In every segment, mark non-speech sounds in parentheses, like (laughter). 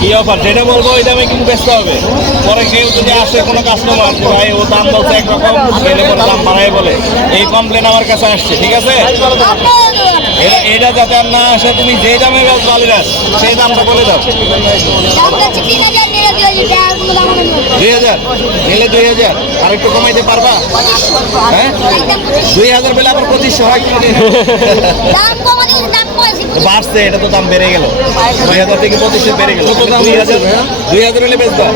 কি অফার যেটা বলব, ওই দামে কিন্তু ব্যস্ত হবে। পরে কেউ যদি আসে কোনো কাস্টমার ভাই, ও দাম বলছে একরকম গেলে দাম বাড়ায় বলে। এই কমপ্লেন আমার কাছে আসছে, ঠিক আছে? এটা যাতে আর না আসে, তুমি যে দামে আলিরাজ সেই দামটা বলে দাও। দুই হাজার। নিলে দুই হাজার। আর একটু কমাইতে পারবা? হ্যাঁ? দুই হাজার পেলে আবার পঁচিশশো হয় বাড়ছে এটা তো দাম বেড়ে গেল। দুই হাজার থেকে পঁচিশে বেড়ে গেল। দুই হাজার দুই হাজার হলে বেচবা।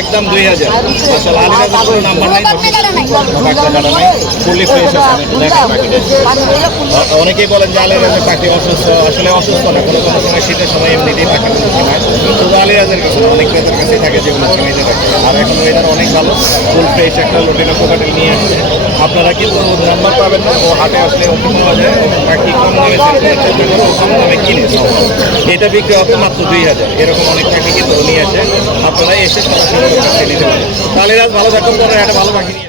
একদম দুই হাজার। আসলে আলিরাজের নাম্বার নাই অনেকেই বলেন যে আলিরাজের পাখি অসুস্থ, আসলে অসুস্থ না, কোনো কোনো সময় শীতের সময় এমনিতেই পাখি ছিমায় শুধু আলিরাজের কাছে অনেক পেদের কাছেই থাকে যেগুলো ছিমাইতে থাকে আর এখন ওয়েদার অনেক ভালো ফুল ফ্রেশ একটা লোটিনো কোকাটেল নিয়ে আসছে। আপনারা কিন্তু নাম্বার পাবেন না? ও হাটে আসলে ওকে পাওয়া যায়? পাখি কম দামে কম দামে কিনে। এটা বিক্রি হতো মাত্র দুই হাজার। এরকম অনেক পাখি কিন্তু নিয়ে আসে। আপনারা এসে সরাসরি নিতে পারেন। তাহলে ভালো থাকুন তারা একটা ভালো পাখি নিয়ে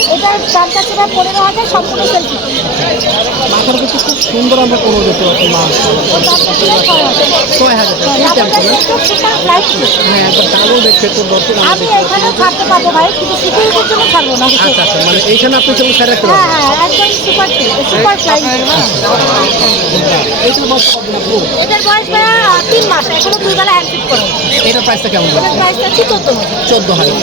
পনেরো হাজার সম্পূর্ণ সেলফি মাথার কিন্তু খুব সুন্দর আমরা কোনো দেখতে পাচ্ছি ছিল ছয় হাজার হাজার হ্যাঁ দেখতে তো দর্শক আমরা আমি এখানে ছাড়তে পারব ভাই কিন্তু সিকিউরিটির জন্য ছাড়বো না। আচ্ছা আচ্ছা মানে এইখানে আপনি কেমন স্যার রাখতে হ্যাঁ হ্যাঁ একদম সুপার সুপার ফ্লাইং এইটার বয়স এটার বয়স ভাইয়া তিন মাস এখনও দুই বেলা করে। এটার প্রাইসটা কেমন? এটার প্রাইসটা হচ্ছে চোদ্দ। হাজার চোদ্দ হাজার।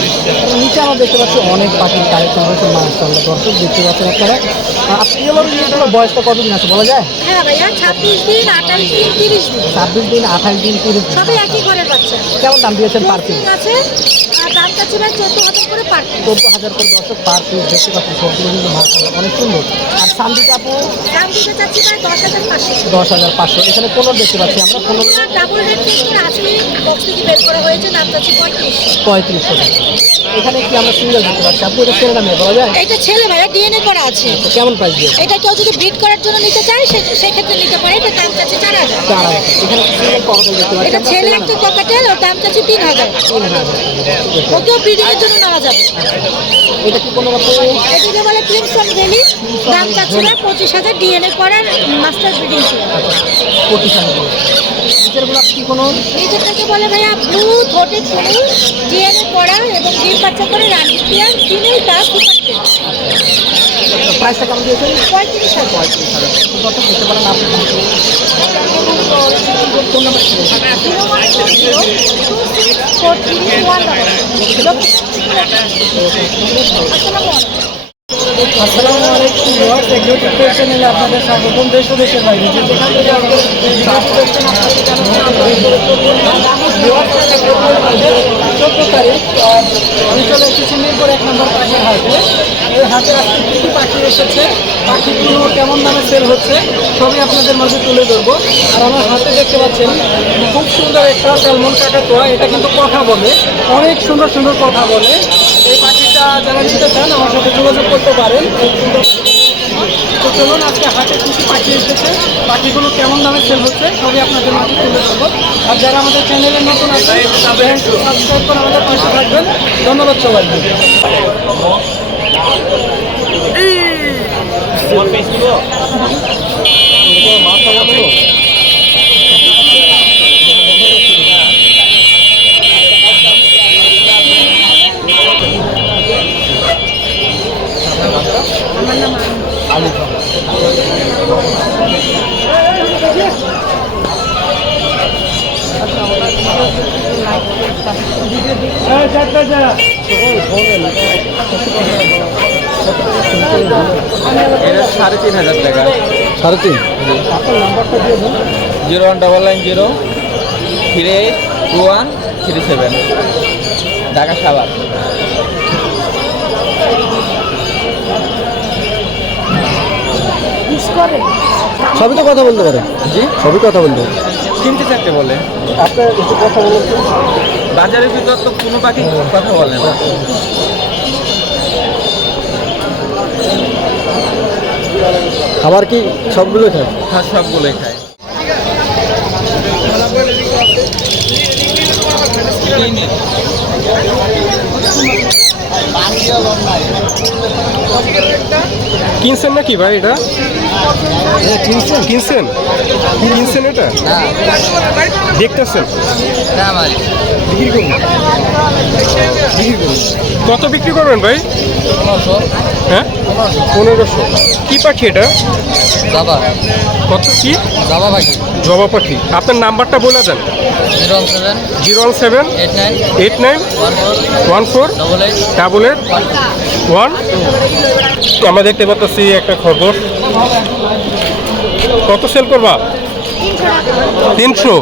নিচে আমরা দেখতে পাচ্ছি অনেক পাখির কালেকশন রয়েছে মাশাআল্লাহ দর্শক দেখতে পাচ্ছেন আপনারা। বয়সটা কতদিন আছে বলা যায়? হ্যাঁ ভাইয়া ছাব্বিশ দিন আঠাশ দিন তিরিশ দিন। ছাব্বিশ দিন আঠাশ দিন তিরিশ দিন। সবই একই ঘরের বাচ্চা। কেমন দাম দিয়েছেন পার পিস আছে আর দামটা ছিল চোদ্দ হাজার করে পার পিস চোদ্দ হাজার করে দর্শক পার পিস দেখতে পাচ্ছেন সবগুলো কিন্তু মাশাআল্লাহ অনেক সুন্দর। আর আপু? চাচ্ছি দশ হাজার পাঁচশো। দশ হাজার পাঁচশো। এখানে দেখতে পাচ্ছি আমরা ডাবল আজকে বক্স থেকে বের করা হয়েছে দাম চাচ্ছি পঁয়ত্রিশ পঁয়ত্রিশশো এখানে কি আমরা সিঙ্গেল দেখতে পাচ্ছি? আপু এটা ছেলে না মেয়ে বলা যায়? এটা ছেলে ভাইয়া ডিএনএ করা আছে। কেমন প্রাইস দিয়ে এটা কেউ যদি ব্রিড করার জন্য নিতে চায় সেক্ষেত্রে নিতে পারে এটা দাম চাচ্ছে চার হাজার। চার হাজার। এখানে সিঙ্গেল কখন দেখতে পাচ্ছি। এটা ছেলে একটা ককাটেল ওর দাম চাচ্ছে তিন হাজার। তিন হাজার। ওকেও ব্রিডিং এর জন্য নেওয়া যাবে। এটা কি কোনো রকম এটিকে বলে ক্রিমসন ভ্যালি দাম চাচ্ছে না পঁচিশ হাজার ডিএনএ করার মাস্টার ব্রিডিং ছিল। পঁচিশ হাজার। কোনো? নিজেটাকে বলে ভাইয়া ব্লু থোটে ফুল ডিএনএ করা এবং ডিম বাচ্চা করে রানি পিয়ার। প্রাইসটা কেমন দিয়েছেন? পঁয়ত্রিশ হাজার। পঁয়ত্রিশ হাজার। দর্শক দেখতে পারেন আপনি নাম্বার আসসালামু আলাইকুম ভিউয়ার্স চ্যানেলে আপনাদের স্বাগতম দেশ ও দেশের বাইরে। যে যেখান থেকে আমাদের ভিডিও দেখছেন আপনাদের জানাচ্ছি চোদ্দ তারিখ আমি চলে এসেছি মিরপুর এক নম্বর পাখির হাটে। এই হাটে আজকে কী কী পাখি এসেছে, পাখিগুলো কেমন দামে সেল হচ্ছে, সবই আপনাদের মাঝে তুলে ধরবো। আর আমার হাতে দেখতে পাচ্ছেন, খুব সুন্দর একটা স্যালমন কাকাতুয়া এটা কিন্তু কথা বলে, অনেক সুন্দর সুন্দর কথা বলে। এই পাখিটা যারা নিতে চান, আমার সাথে যোগাযোগ করতে পারেন। সুন্দর তো চলুন আজকে হাটে কিছু পাখি এসেছে। পাখিগুলো কেমন দামে সেল হচ্ছে সবই আপনাদের মাঝে তুলে ধরবো। আর যারা আমাদের চ্যানেলে নতুন আছেন সাবস্ক্রাইব করে আমাদের পাশে থাকবেন। ধন্যবাদ সবাইকে। দিব মাথা বলো এটা সাড়ে তিন হাজার টাকা। সাড়ে তিন? আপনার নাম্বারটা দিয়ে zero one double nine zero three eight two one three seven. Dhaka Savar সবই তো কথা বলতে পারে। জি? সবই কথা বলতে তিনটে চারটে বলে। আপনার একটু কথা বলুন। বাজারের ভিতর তো কোনো পাখি কথা বলে না। খাবার কি সবগুলো খায়? হ্যাঁ সবগুলোই খায়। (laughs) (laughs) কিনছেন নাকি ভাই এটা? কিনছেন? কিনছেন? এটা? দেখতেছেন? কত বিক্রি করবেন ভাই? হ্যাঁ? পনেরোশো। কি পাখি এটা? দাবা কত কি? দাবা পাখি। জবা পাখি। আপনার নাম্বারটা বলে দেন। Zero one seven. Zero one seven. Eight nine. Eight nine. One four. One four. Eight. Double eight. One. আমরা দেখতে পাচ্ছি একটা খবর কত সেল করবা? তিনশো।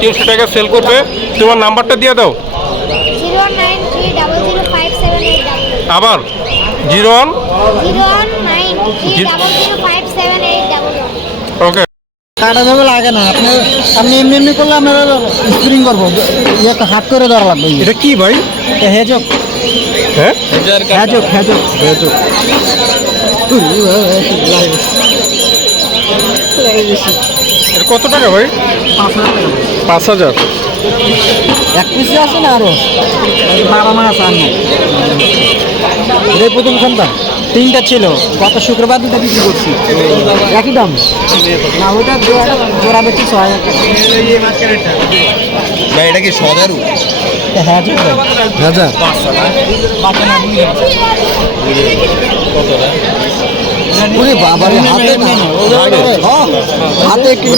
তিনশো টাকা সেল করবে। তোমার নাম্বারটা দিয়ে দাও। আবার। Zero one? ওকে কাটা যাবে লাগে না। আপনি আপনি এমনি এমনি করলে আপনার স্প্রিং করব। ইয়ে হাত করে ধরা লাগবে। এটা কি ভাই? হেজক হ্যাঁ? হেজক হেজক। এটা কত টাকা ভাই? পাঁচ হাজার। এক পিসি আছে না আরও? বাবা মা আছে আর এটাই প্রথম সন্তান তিনটা ছিল। গত শুক্রবার দুটা বিক্রি করছি। একই দাম? না ওটা জোড়া- বেশি ছয় হাজার ভাই এটা কি সদারু হাজার। ওরে বাবা রে হাতে না। হাতে একটু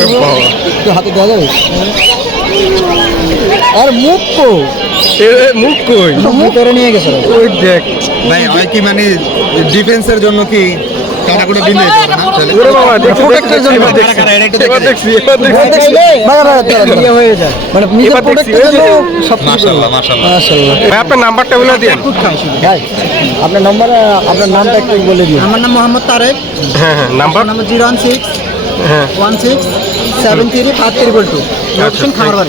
হাতে দেওয়া যাবে? আর মুখ কো মুখ কই? ভিতরে নিয়ে গেছে। ওই দেখ। ভাই হয় কি মানে ডিফেন্সের জন্য কি ইয়ে হয়ে মানে আপনার নাম্বারটা বলে দিন। ভাই আপনার নাম্বার আপনার নামটা একটু বলে দিন। আমার নাম মোহাম্মদ তারেক। হ্যাঁ হ্যাঁ number? Number zero one six হ্যাঁ। One six seven three five two. Location খামার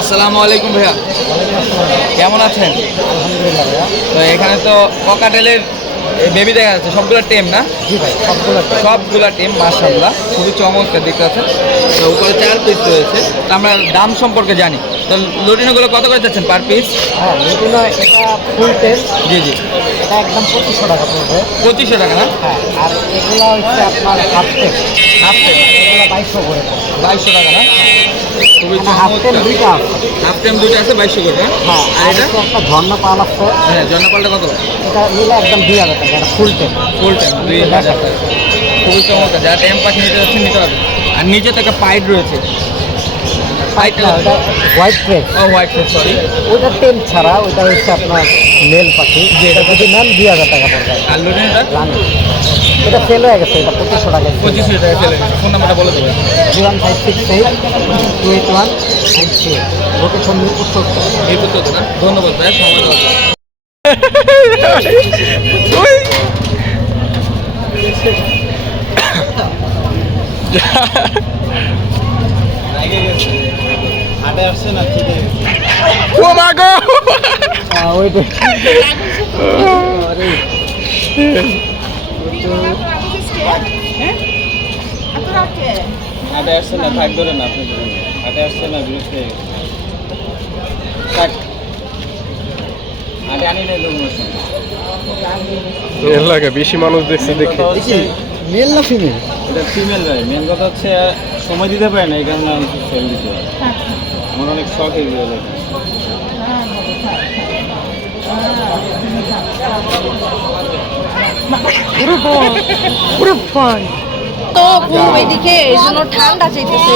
আসসালামু আলাইকুম ভাইয়া। কেমন আছেন? তো এখানে তো ককাটেলের বেবি দেখা যাচ্ছে সবগুলো টেম না? জি ভাই সবগুলো সবগুলো টেম মাশাআল্লাহ। খুবই চমৎকার দেখতে পাচ্ছেন। উপরে চার পিস রয়েছে। তো আমরা দাম সম্পর্কে জানি। লটিনোগুলো কত করে যাচ্ছেন পার পিস হ্যাঁ এগুলো এটা ফুল টেস্ট জি জি। এটা একদম পঁচিশশো টাকা পড়বে। পঁচিশশো টাকা না? হ্যাঁ আর এগুলো হচ্ছে আপনার হাফ টেস্ট হাফ টেম এগুলো বাইশশো করে বাইশশো টাকা না? খুবই মানে হাফ টেস্ট দুইটা আছে। হাফ টেম দুটো আছে বাইশশো করে হ্যাঁ আর এটা? একটা ঝর্ণা পাল আছে। হ্যাঁ কত? এটা নিলে একদম দুই হাজার টাকা এটা ফুল টেস্ট ফুল টাইম দুই হাজার টাকা। খুবই চমৎকার। যারা টেম পাখি নিতে যাচ্ছেন নিতে হবে। আর নিচে একটা পাইট রয়েছে। পাইটটা না ওটা হোয়াইট প্রেস ও হোয়াইট সরি ওটা টেন ছাড়া ওটা হচ্ছে আপনার মেল পাখি। যেটা যদি নেন দুই হাজার টাকা পড়বে। আর লটিনোটা রানি এটা সেল হয়ে গেছে এটা পঁচিশশো টাকা পঁচিশশো টাকা ফেলে ফোন নাম্বারটা বলে দেবেন। জি one five six eight two eight one nine three location Mirpur সত্তর এই তো না? ধন্যবাদ ভাই সময় দেওয়ার জন্য। (laughs) (laughs) ও মা গো! হাটে আসছে না থাক ধরে না আপনি হাটে আসছে না বিরক্ত হয়ে গেছে। থাক। হাটে আনি নাই লোক লাগে বেশি মানুষ দেখছে দেখে। মেল না ফিমেল? এটা ফিমেল ভাই মেন কথা হচ্ছে সময় দিতে পারে না এই কারণে আমি সেল দিতে পারি। আমার অনেক শখ এগুলো তো ঘুম এদিকে এই জন্য ঠান্ডা চাইতেছে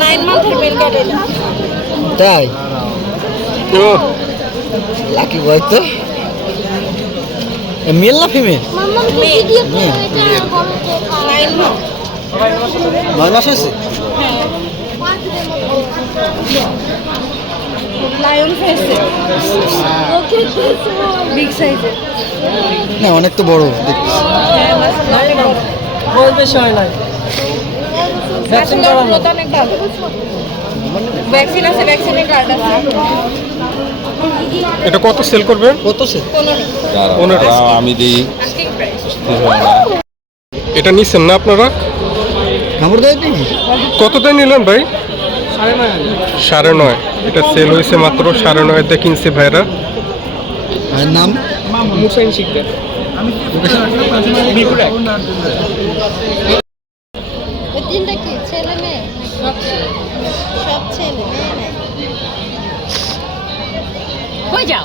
নাইন মান্থের মেল তাই? ও লাকি বয় তো। মেল না ফিমেল মান্থ নয় মাস হয়েছে? না অনেক তো বড় হয় ভ্যাকসিনের এটা কত সেল করবে কত সে পনেরো। পনেরো আমি দিই। এটা নিচ্ছেন না আপনারা? কতটাই নিলেন ভাই? সাড়ে নয়। এটা সেল হয়েছে মাত্র সাড়ে নয়তে কিনছে ভাইরা। নাম? মুসাইন শিকদার। মিরপুর এক ওই তিনটা কি ছেলে মেয়ে? সব ছেলে মেয়ে কই যাও।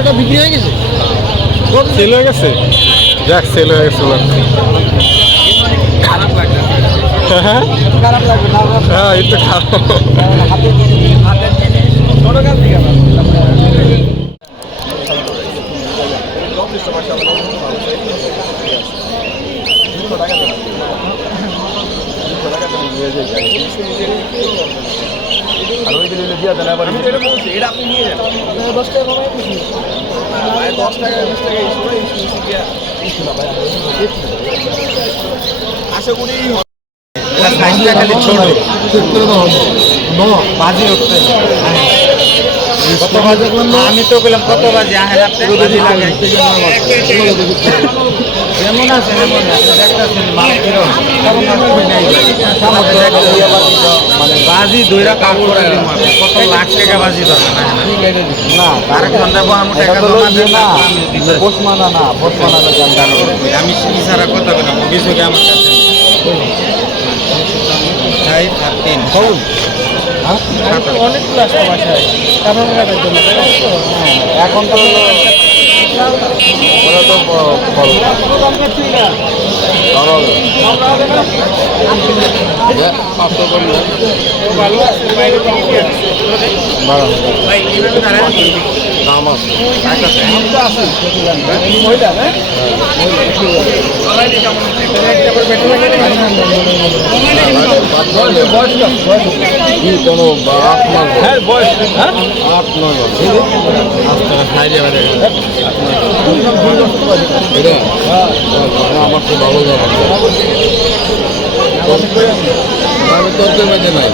ওটা বিক্রি হয়ে গেছে সেল হয়ে গেছে? যাক সেল হয়ে গেছে ওনার হ্যাঁ? খারাপ। লাগবে না আমার হ্যাঁ একটু খারাপ হাতে ছোট কাজ থেকে দশ টাকা কমাই দিছি এটা সাইজটা খালি ছোট বাজি উঠতে কত বাজি আমি তো বললাম কত বাজে আহেন রাত্রে বাজি লাগে যেমন আছে মানে বাজি দুইটা কাপড় করে কত লাখ টাকা বাজি দরকার না? আরেক ঘণ্টা পর আমি টাকা না। পোষমানা না পোষমানা আমি ইশারা কথা বললাম কিছু আমার কাছে চাই সাত তিন। অনেকগুলো আসতো বাসায়। কারণ রাখার জন্য তাই না? এখন তো ওরা তো মহিলা না হ্যাঁ বয়স হ্যাঁ আমার তো ভালো লাগে আমি তোর মধ্যে নাই